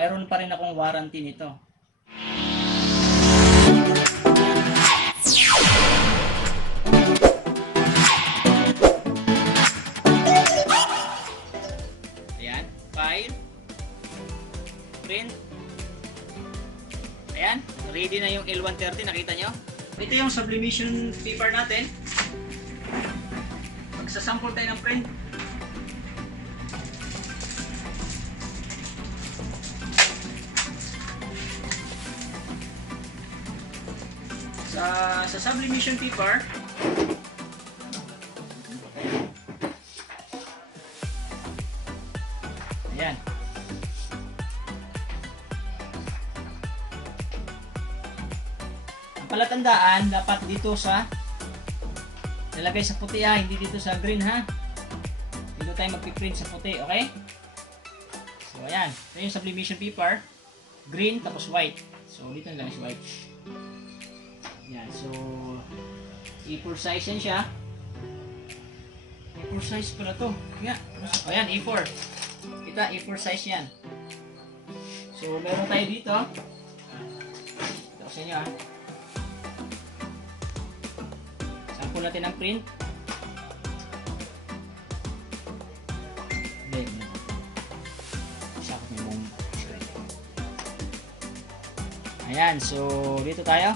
mayroon pa rin akong warranty nito. Ayan, file, print. Ayan, ready na yung L130, nakita nyo? Ito yung sublimation paper natin. Magsasample tayo ng print. Sa sublimation paper, ayan. Ang palatandaan dapat dito sa nalagay sa puti ha, hindi dito sa green ha. Dito tayo magpiprint sa puti, okay? So ayan, ito yung sublimation paper, green tapos white. So dito lang is white. Yan, so A4 size yan siya. A4 size pala to. Nga. O yan, A4. Kita, A4 size yan. So, meron tayo dito. Ito sa inyo ha. Sample natin ang print. Hindi. Isa ko may mong screen. Ayan, so dito tayo.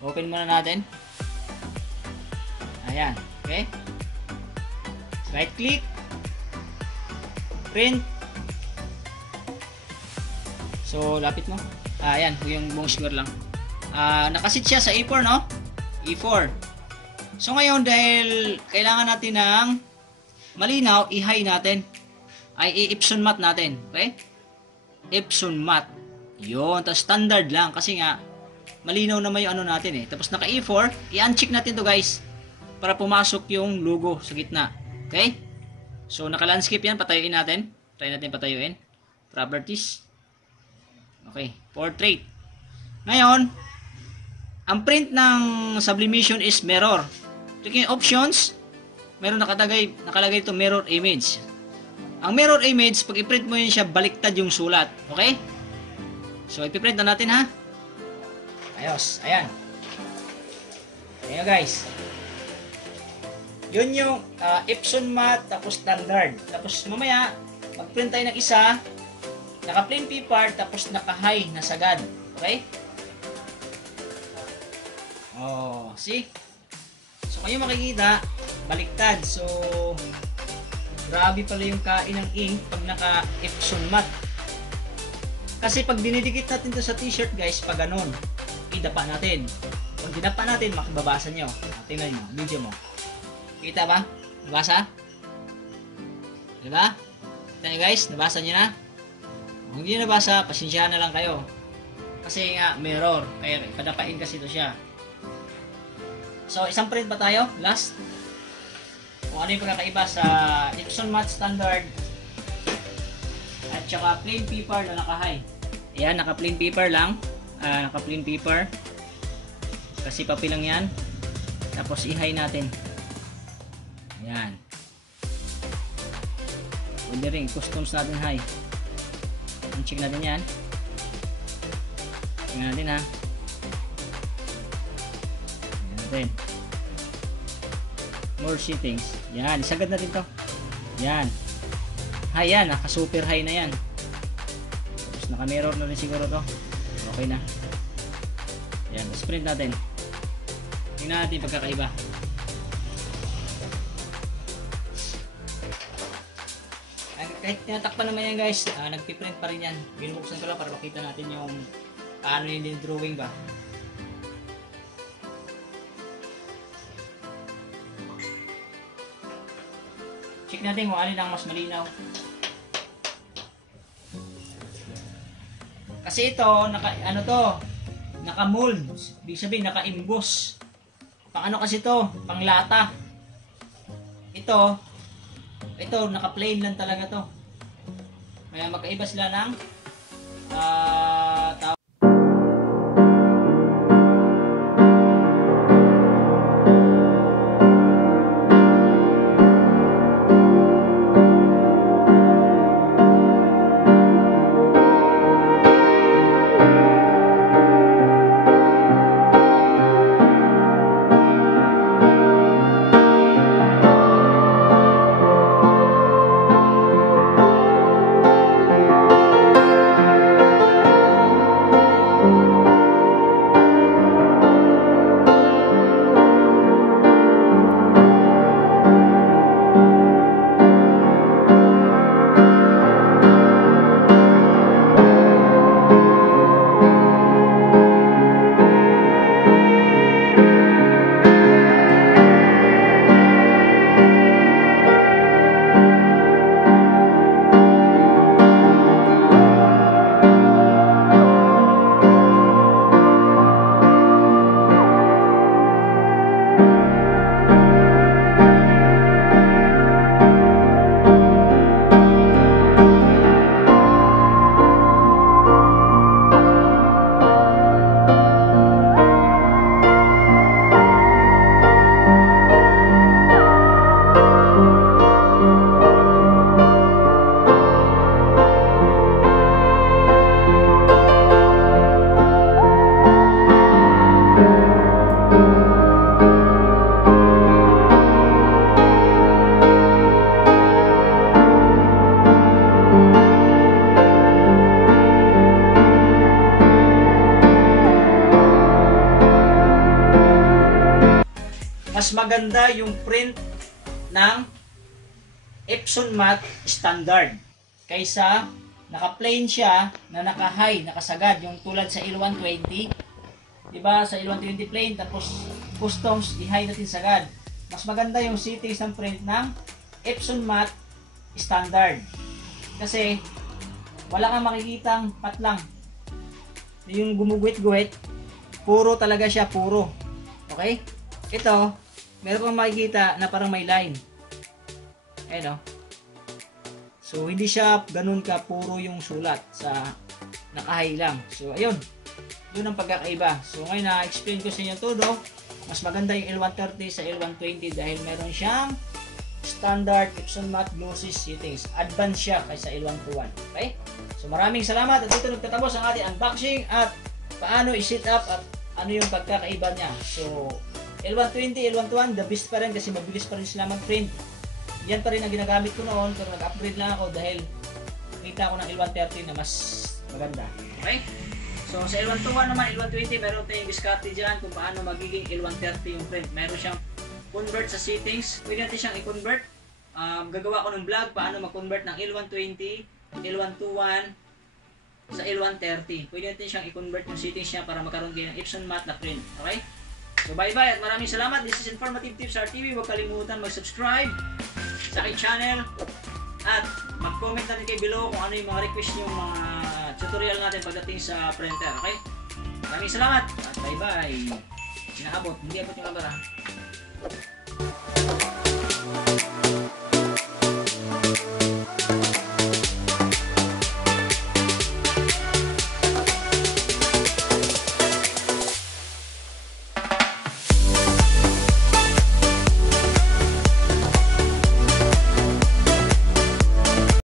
Open muna natin. Ayan. Okay. Right click. Print. So, lapit mo. Ayan. Yung buong square lang. Nakasit siya sa A4, no? A4. So, ngayon, dahil kailangan natin ng malinaw, i-high natin. Ay, i-Epson matte natin. Okay? Epson matte. Yun. Tapos, standard lang. Kasi nga, malinaw naman yung ano natin eh. Tapos naka A4, i-uncheck natin to guys para pumasok yung logo sa gitna. Okay? So naka landscape yan, patayuin natin. Try natin patayuin. Properties. Okay, portrait. Ngayon, ang print ng sublimation is mirror. Click yung options. Meron nakalagay ito mirror image. Ang mirror image, pag i-print mo yun siya, baliktad yung sulat. Okay? So ipiprint na natin ha. Ayos, ayan. Ayan guys. Yun yung Epson matte tapos standard. Tapos mamaya, mag-print tayo ng isa, naka plain paper tapos naka high na sagad. Okay? Oh, see? So kayo makikita, baliktad. So grabe pala yung kain ng ink pag naka Epson matte. Kasi pag dinidikit natin to sa t-shirt guys, pag ganun, idapa natin. Pag dinapa natin, makibabasa nyo. Tingnan nyo, video mo. Kita ba? Nabasa? Diba? Kita nyo guys, nabasa nyo na? Kung hindi nabasa, pasensyahan na lang kayo. Kasi nga, mirror. Kaya padapain kasi ito siya. So, isang print pa tayo. Last. Kung ano yung pagkakaiba sa Epson matte standard at saka plain paper na naka-high. Ayan, naka-plain paper lang. Naka-plain paper. Kasi papel lang yan. Tapos i-high natin. Ayan. Pwede rin, customs natin high. Check natin yan. Tingnan natin ha. Tingnan natin. More settings. Yan, isagad natin to. Yan. High yan, naka-super high na yan. Tapos naka-mirror na rin siguro to. Okay na. Yan, print natin. Tingnan natin pagkakaiba. Kahit tinatakpan naman yan guys, nagpiprint pa rin yan. Binubuksan ko lang para makita natin yung paano yung drawing ba. Check natin kung alin ang mas malinaw. Kasi ito, naka-mold. Ibig sabihin, naka-emboss. Pang ano kasi ito? Pang lata. Ito, naka-plain lang talaga to. Kaya magkaiba sila ng mas maganda yung print ng Epson Matte Standard kaysa naka-plain siya na naka-high, nakasagad, yung tulad sa L120. Diba? Sa L120 plain, tapos customs, i-high natin sagad. Mas maganda yung settings ng print ng Epson Matte Standard. Kasi, wala kang makikitang patlang. Yung gumuguhit-guhit, puro talaga siya, puro. Okay? Ito, meron kang makikita na parang may line. Ayan o. So, hindi siya ganun ka puro yung sulat sa naka-high lang. So, ayun. Yun ang pagkakaiba. So, ngayon na-explain ko sa inyo todo. Mas maganda yung L130 sa L120 dahil meron siyang standard Epson Matte Glossy settings. Advanced siya kaysa L121. Okay? So, maraming salamat. At dito nagtatapos ang ating unboxing at paano i-set up at ano yung pagkakaiba niya. So, L120, L121, the best pa rin kasi mabilis pa rin sila mag-print. Yan pa rin ang ginagamit ko noon pero nag-upgrade lang ako dahil nakita ko ng L130 na mas maganda. Okay? So sa L121 naman, L120 meron tayong diskarte dyan kung paano magiging L130 yung print. Meron siyang convert sa settings. Pwede natin siyang i-convert. Gagawa ko ng vlog paano mag-convert ng L120, L121 sa L130. Pwede natin siyang i-convert yung settings niya para magkaroon kayo ng Epson Matte na print. Okay? So bye-bye at maraming salamat. This is Informative Tips RTV. Huwag kalimutan mag-subscribe sa aking channel at mag-comment na rin kayo below kung ano yung mga request yung mga tutorial natin pagdating sa printer. Okay? Maraming salamat at bye-bye. Inaabot. Hindi abot yung camera.